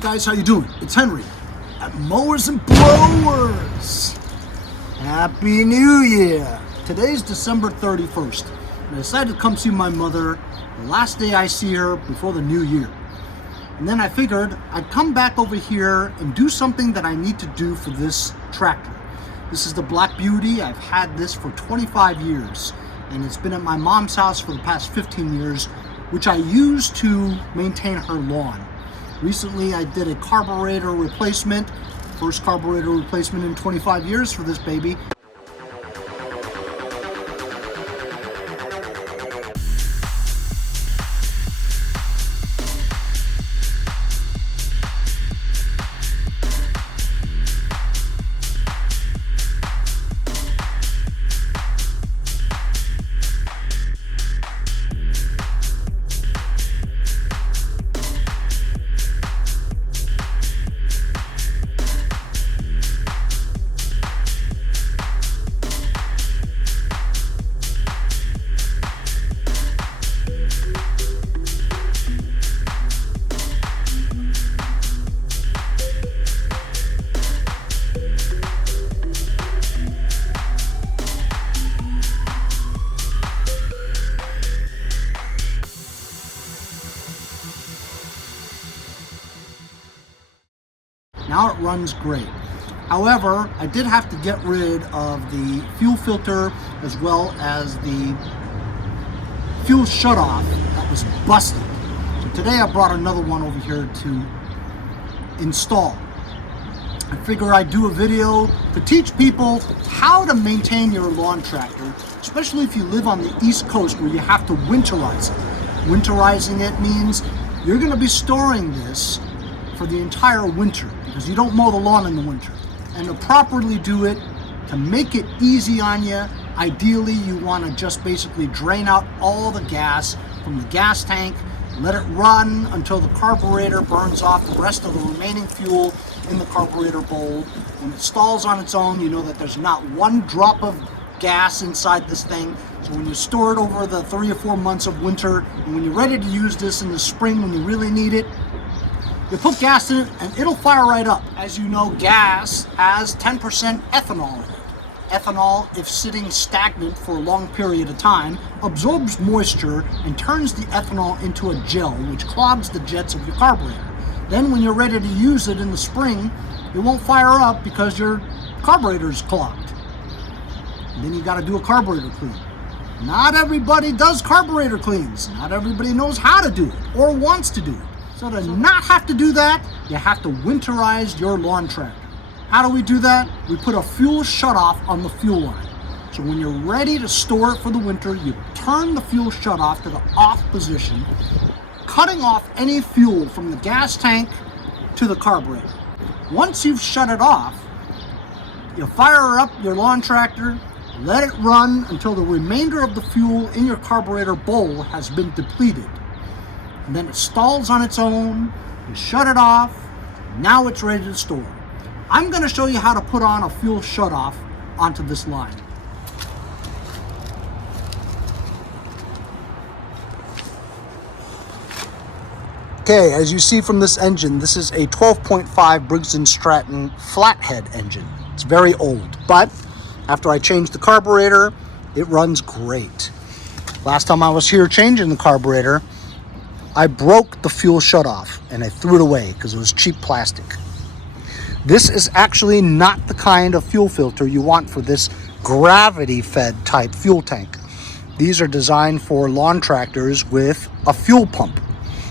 guys, how you doing? It's Henry at Mowers and Blowers. Happy New Year! Today's December 31st, and I decided to come see my mother the last day I see her before the new year. And then I figured I'd come back over here and do something that I need to do for this tractor. This is the Black Beauty. I've had this for 25 years, and it's been at my mom's house for the past 15 years, which I use to maintain her lawn. Recently, I did a carburetor replacement, first carburetor replacement in 25 years for this baby. Now it runs great. However, I did have to get rid of the fuel filter as well as the fuel shutoff that was busted. So today I brought another one over here to install. I figure I'd do a video to teach people how to maintain your lawn tractor, especially if you live on the East Coast where you have to winterize it. Winterizing it means you're going to be storing this for the entire winter because you don't mow the lawn in the winter. And to properly do it, to make it easy on you, ideally you want to just basically drain out all the gas from the gas tank, let it run until the carburetor burns off the rest of the remaining fuel in the carburetor bowl. When it stalls on its own, you know that there's not one drop of gas inside this thing. So when you store it over the 3 or 4 months of winter, and when you're ready to use this in the spring when you really need it, you put gas in it and it'll fire right up. As you know, gas has 10% ethanol in it. Ethanol, if sitting stagnant for a long period of time, absorbs moisture and turns the ethanol into a gel, which clogs the jets of your carburetor. Then when you're ready to use it in the spring, it won't fire up because your carburetor is clogged. And then you got to do a carburetor clean. Not everybody does carburetor cleans. Not everybody knows how to do it or wants to do it. So to not have to do that, you have to winterize your lawn tractor. How do we do that? We put a fuel shutoff on the fuel line. So when you're ready to store it for the winter, you turn the fuel shutoff to the off position, cutting off any fuel from the gas tank to the carburetor. Once you've shut it off, you fire up your lawn tractor, let it run until the remainder of the fuel in your carburetor bowl has been depleted. And then it stalls on its own, you shut it off, now it's ready to store. I'm going to show you how to put on a fuel shutoff onto this line. Okay, as you see from this engine, this is a 12.5 Briggs & Stratton flathead engine. It's very old, but after I changed the carburetor, it runs great. Last time I was here changing the carburetor, I broke the fuel shutoff and I threw it away because it was cheap plastic. This is actually not the kind of fuel filter you want for this gravity-fed type fuel tank. These are designed for lawn tractors with a fuel pump.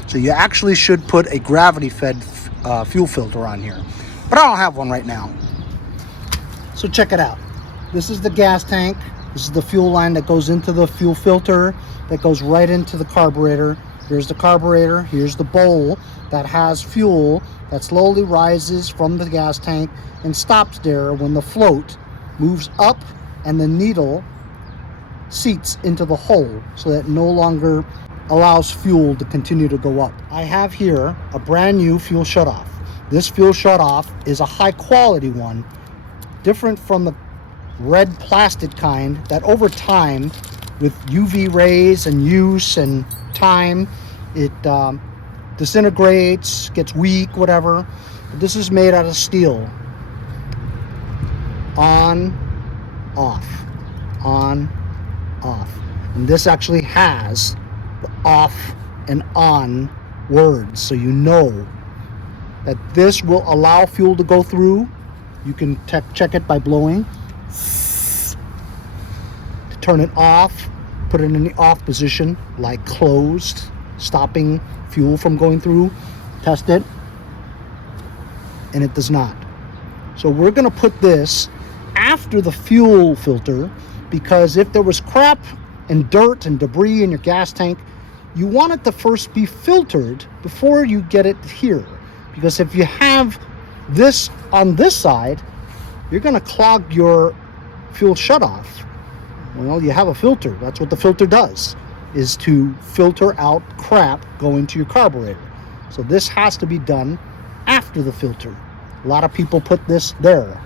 So you actually should put a gravity-fed fuel filter on here. But I don't have one right now. So check it out. This is the gas tank. This is the fuel line that goes into the fuel filter that goes right into the carburetor. Here's the carburetor, here's the bowl that has fuel that slowly rises from the gas tank and stops there when the float moves up and the needle seats into the hole so that it no longer allows fuel to continue to go up. I have here a brand new fuel shutoff. This fuel shutoff is a high quality one, different from the red plastic kind that over time, with UV rays and use and time, it disintegrates, gets weak, whatever. But this is made out of steel. On, off, on, off. And this actually has the off and on words, so you know that this will allow fuel to go through. You can check it by blowing. To turn it off, put it in the off position, like closed, stopping fuel from going through. Test it, and it does not. So we're going to put this after the fuel filter, because if there was crap and dirt and debris in your gas tank, you want it to first be filtered before you get it here. Because if you have this on this side, you're going to clog your fuel shutoff. Well, you have a filter. That's what the filter does, is to filter out crap going to your carburetor. So this has to be done after the filter. A lot of people put this there.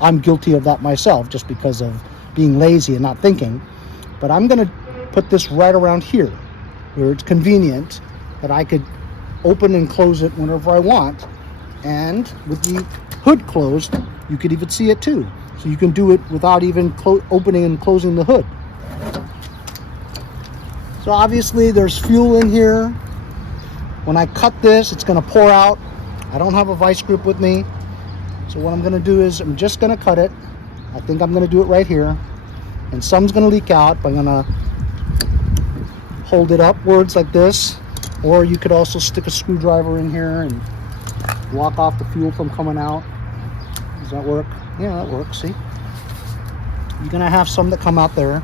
I'm guilty of that myself, just because of being lazy and not thinking. But I'm going to put this right around here, where it's convenient that I could open and close it whenever I want. And with the hood closed, you could even see it too. So you can do it without even opening and closing the hood. So obviously there's fuel in here. When I cut this, it's going to pour out. I don't have a vice grip with me. So what I'm going to do is I'm just going to cut it. I think I'm going to do it right here. And some's going to leak out, but I'm going to hold it upwards like this. Or you could also stick a screwdriver in here and block off the fuel from coming out. Does that work? Yeah, that works. See? You're going to have some that come out there.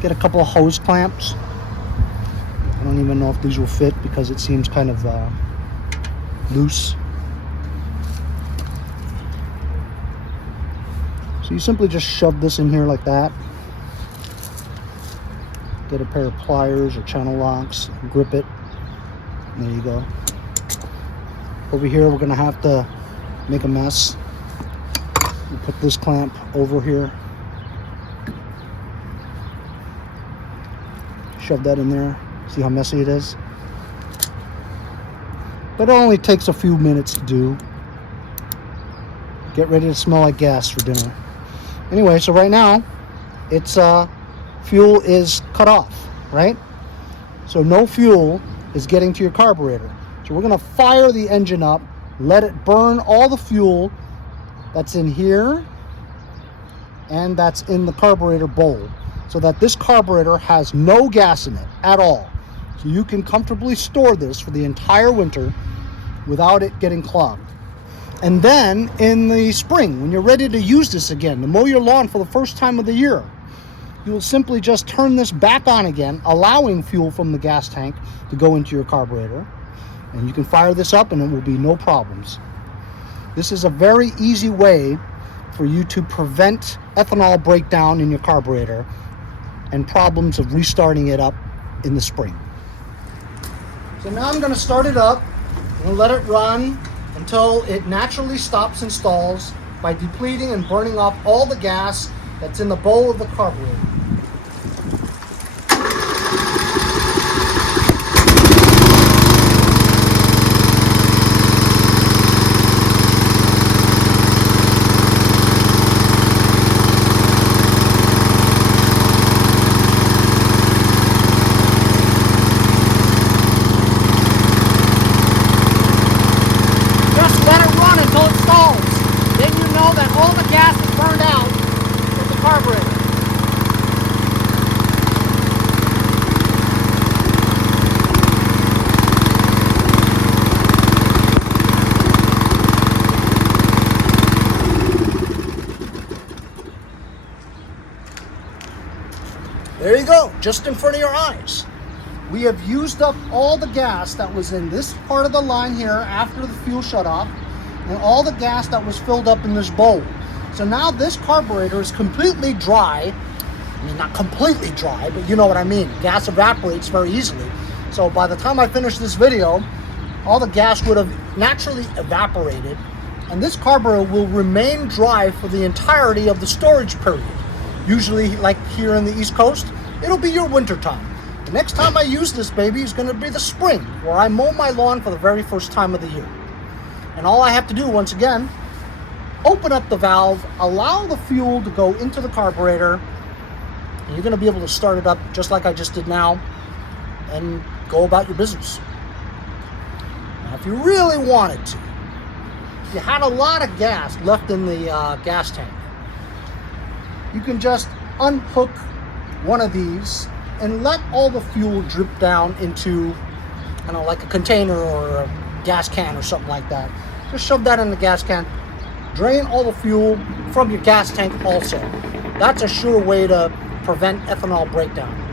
Get a couple of hose clamps. I don't even know if these will fit because it seems kind of loose. So you simply just shove this in here like that. Get a pair of pliers or channel locks, grip it. There you go. Over here we're going to have to make a mess. We'll put this clamp over here. Shove that in there. See how messy it is? But it only takes a few minutes to do. Get ready to smell like gas for dinner. Anyway, so right now, it's fuel is cut off, right? So no fuel is getting to your carburetor. So we're gonna fire the engine up, let it burn all the fuel that's in here and that's in the carburetor bowl, so that this carburetor has no gas in it at all. So you can comfortably store this for the entire winter without it getting clogged. And then in the spring, when you're ready to use this again, to mow your lawn for the first time of the year, you will simply just turn this back on again, allowing fuel from the gas tank to go into your carburetor. And you can fire this up and it will be no problems. This is a very easy way for you to prevent ethanol breakdown in your carburetor and problems of restarting it up in the spring. So now I'm going to start it up and let it run until it naturally stops and stalls by depleting and burning off all the gas that's in the bowl of the carburetor. There you go, just in front of your eyes. We have used up all the gas that was in this part of the line here after the fuel shut off, and all the gas that was filled up in this bowl. So now this carburetor is completely dry. I mean, not completely dry, but you know what I mean. Gas evaporates very easily. So by the time I finish this video, all the gas would have naturally evaporated, and this carburetor will remain dry for the entirety of the storage period. Usually, like here in the East Coast, it'll be your winter time. And Next time I use this baby is going to be the spring, where I mow my lawn for the very first time of the year. And all I have to do, once again, open up the valve, allow the fuel to go into the carburetor, and you're going to be able to start it up just like I just did now, and go about your business. Now, if you really wanted to, if you had a lot of gas left in the gas tank, you can just unhook one of these and let all the fuel drip down into, I don't know, like a container or a gas can or something like that. Just shove that in the gas can, drain all the fuel from your gas tank also. That's a sure way to prevent ethanol breakdown.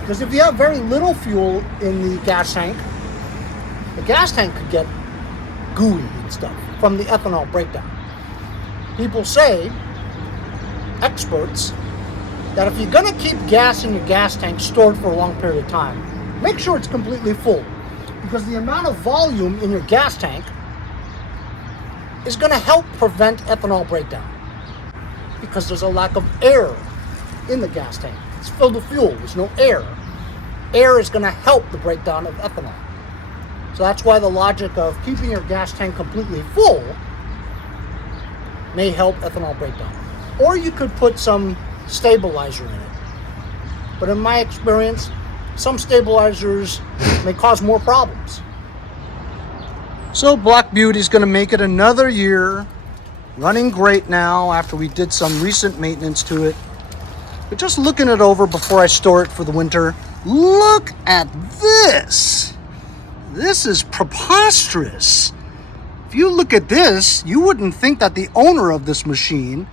Because if you have very little fuel in the gas tank could get gooey and stuff from the ethanol breakdown. People say, experts, that if you're going to keep gas in your gas tank stored for a long period of time, make sure it's completely full. Because the amount of volume in your gas tank is going to help prevent ethanol breakdown. Because there's a lack of air in the gas tank. It's filled with fuel, there's no air. Air is going to help the breakdown of ethanol. So that's why the logic of keeping your gas tank completely full may help ethanol breakdown. Or you could put some stabilizer in it. But in my experience, some stabilizers may cause more problems. So Black Beauty's going to make it another year, running great now after we did some recent maintenance to it. But just looking it over before I store it for the winter, look at this. This is preposterous. If you look at this, you wouldn't think that the owner of this machine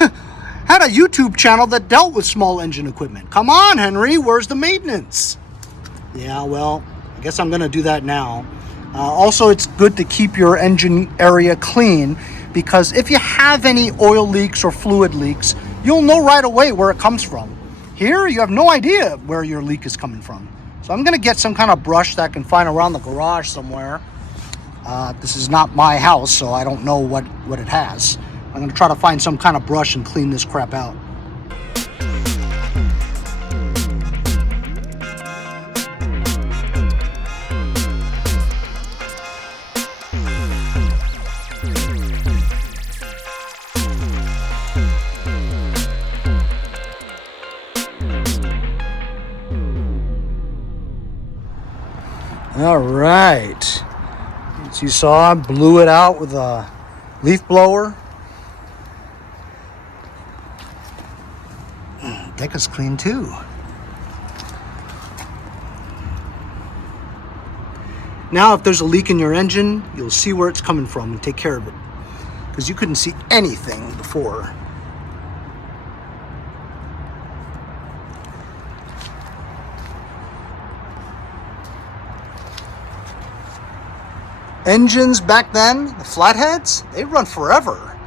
had a YouTube channel that dealt with small engine equipment. Come on, Henry, where's the maintenance? Yeah, well, I guess I'm going to do that now. Also, it's good to keep your engine area clean, because if you have any oil leaks or fluid leaks, you'll know right away where it comes from. Here, you have no idea where your leak is coming from. So I'm going to get some kind of brush that I can find around the garage somewhere. This is not my house, so I don't know what it has. I'm going to try to find some kind of brush and clean this crap out. All right, as you saw, I blew it out with a leaf blower. Deck is clean too. Now, if there's a leak in your engine, you'll see where it's coming from and take care of it, because you couldn't see anything before. Engines back then, the flatheads, they run forever.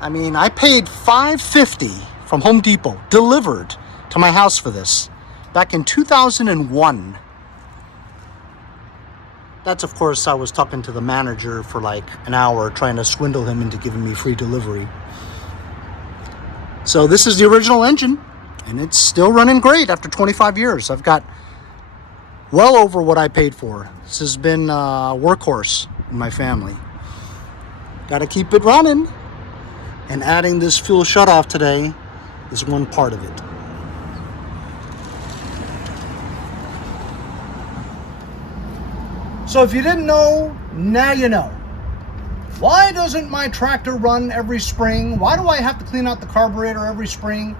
I mean, I paid $5.50 from Home Depot, delivered to my house for this, back in 2001. That's, of course, I was talking to the manager for like an hour, trying to swindle him into giving me free delivery. So this is the original engine, and it's still running great after 25 years. I've got well over what I paid for. This has been a workhorse in my family. Got to keep it running, and adding this fuel shutoff today is one part of it. So if you didn't know, now you know. Why doesn't my tractor run every spring? Why do I have to clean out the carburetor every spring?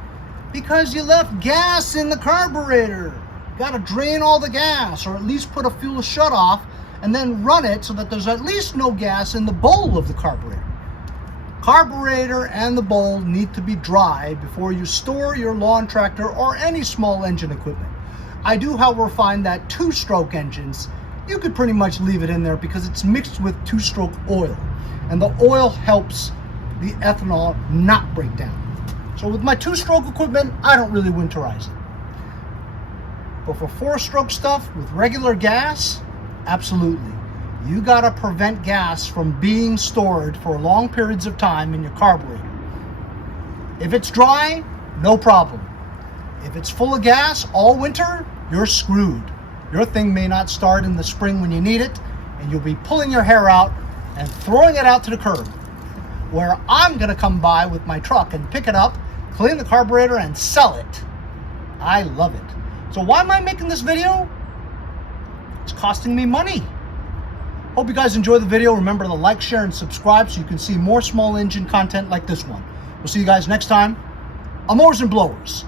Because you left gas in the carburetor. You got to drain all the gas, or at least put a fuel shutoff and then run it so that there's at least no gas in the bowl of the carburetor. Carburetor and the bowl need to be dry before you store your lawn tractor or any small engine equipment. I do, however, find that two-stroke engines you could pretty much leave it in there because it's mixed with 2-stroke oil. And the oil helps the ethanol not break down. So with my 2-stroke equipment, I don't really winterize it. But for 4-stroke stuff with regular gas, absolutely. You gotta prevent gas from being stored for long periods of time in your carburetor. If it's dry, no problem. If it's full of gas all winter, you're screwed. Your thing may not start in the spring when you need it, and you'll be pulling your hair out and throwing it out to the curb. Where I'm gonna come by with my truck and pick it up, clean the carburetor, and sell it. I love it. So why am I making this video? It's costing me money. Hope you guys enjoy the video. Remember to like, share, and subscribe so you can see more small engine content like this one. We'll see you guys next time on Mowers and Blowers.